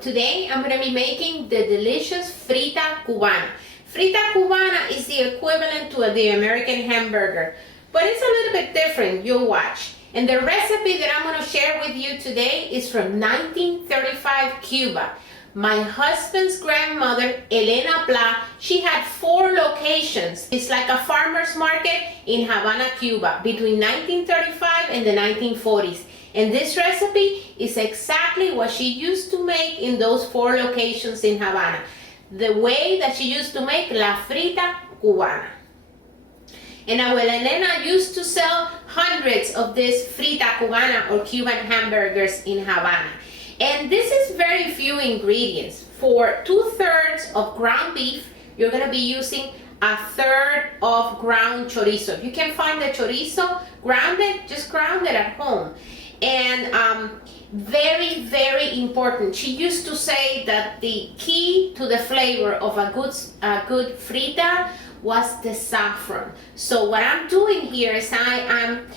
Today I'm going to be making the delicious Frita Cubana. Frita Cubana is the equivalent to the American hamburger, but it's a little bit different. You'll watch. And the recipe that I'm going to share with you today is from 1935 Cuba. My husband's grandmother, Elena, she had 4 locations. It's like a farmer's market in Havana, Cuba, between 1935 and the 1940s. And this recipe is exactly what she used to make in those 4 locations in Havana. The way that she used to make la Frita Cubana. And Abuela Elena used to sell hundreds of these Frita Cubana or Cuban hamburgers in Havana. And this is very few ingredients. For 2/3 of ground beef, you're going to be using 1/3 of ground chorizo. If you can find the chorizo grounded, just ground it at home. And very, very important. She used to say that the key to the flavor of a good frita was the saffron. So what I'm doing here is I'm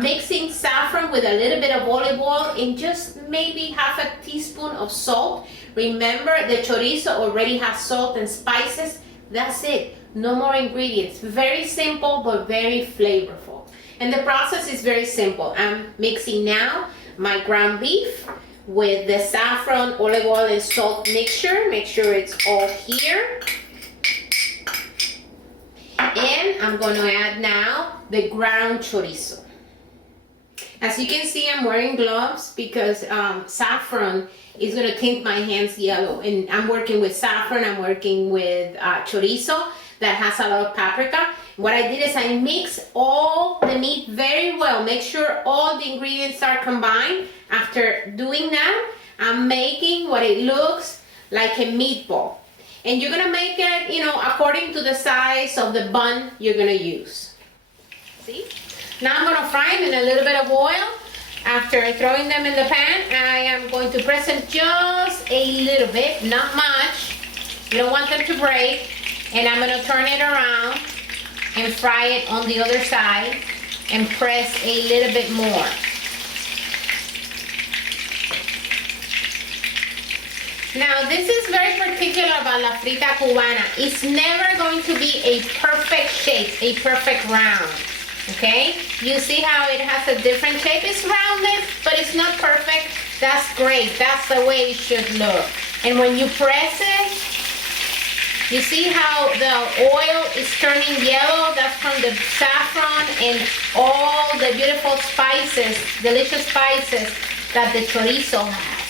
mixing saffron with a little bit of olive oil and just maybe half a teaspoon of salt. Remember, the chorizo already has salt and spices. That's it. No more ingredients. Very simple but very flavorful. And the process is very simple. I'm mixing now my ground beef with the saffron, olive oil, and salt mixture. Make sure it's all here. And I'm going to add now the ground chorizo. As you can see, I'm wearing gloves because saffron is going to tint my hands yellow. And I'm working with saffron, I'm working with chorizo that has a lot of paprika. What I did is I mix all the meat very well. Make sure all the ingredients are combined. After doing that, I'm making what it looks like a meatball. And you're gonna make it, according to the size of the bun you're gonna use. See? Now I'm gonna fry them in a little bit of oil. After throwing them in the pan, I am going to press them just a little bit, not much. You don't want them to break. And I'm gonna turn it around and fry it on the other side and press a little bit more. Now this is very particular about la Frita Cubana. It's never going to be a perfect shape, a perfect round, okay? You see how it has a different shape? It's rounded, but it's not perfect. That's great, that's the way it should look. And when you press it, you see how the oil is turning yellow? That's from the saffron and all the beautiful spices, delicious spices that the chorizo has.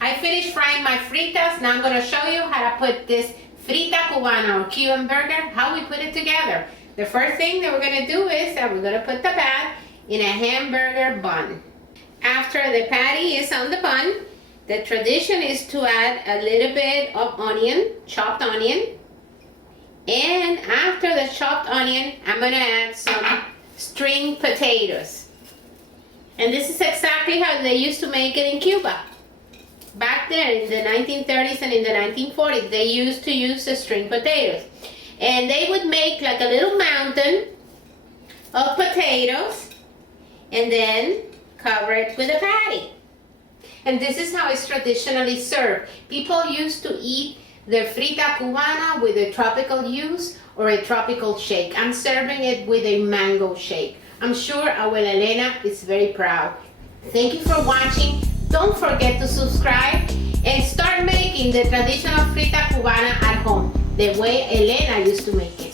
I finished frying my fritas. Now I'm going to show you how to put this Frita Cubana or Cuban burger, how we put it together. The first thing that we're going to do is that we're going to put the pat in a hamburger bun. After the patty is on the bun, the tradition is to add a little bit of onion, chopped onion. And after the chopped onion, I'm going to add some string potatoes. And this is exactly how they used to make it in Cuba. Back there in the 1930s and in the 1940s, they used to use the string potatoes. And they would make like a little mountain of potatoes and then cover it with a patty. And this is how it's traditionally served. People used to eat their Frita Cubana with a tropical juice or a tropical shake. I'm serving it with a mango shake. I'm sure Abuela Elena is very proud. Thank you for watching. Don't forget to subscribe and start making the traditional Frita Cubana at home, the way Elena used to make it.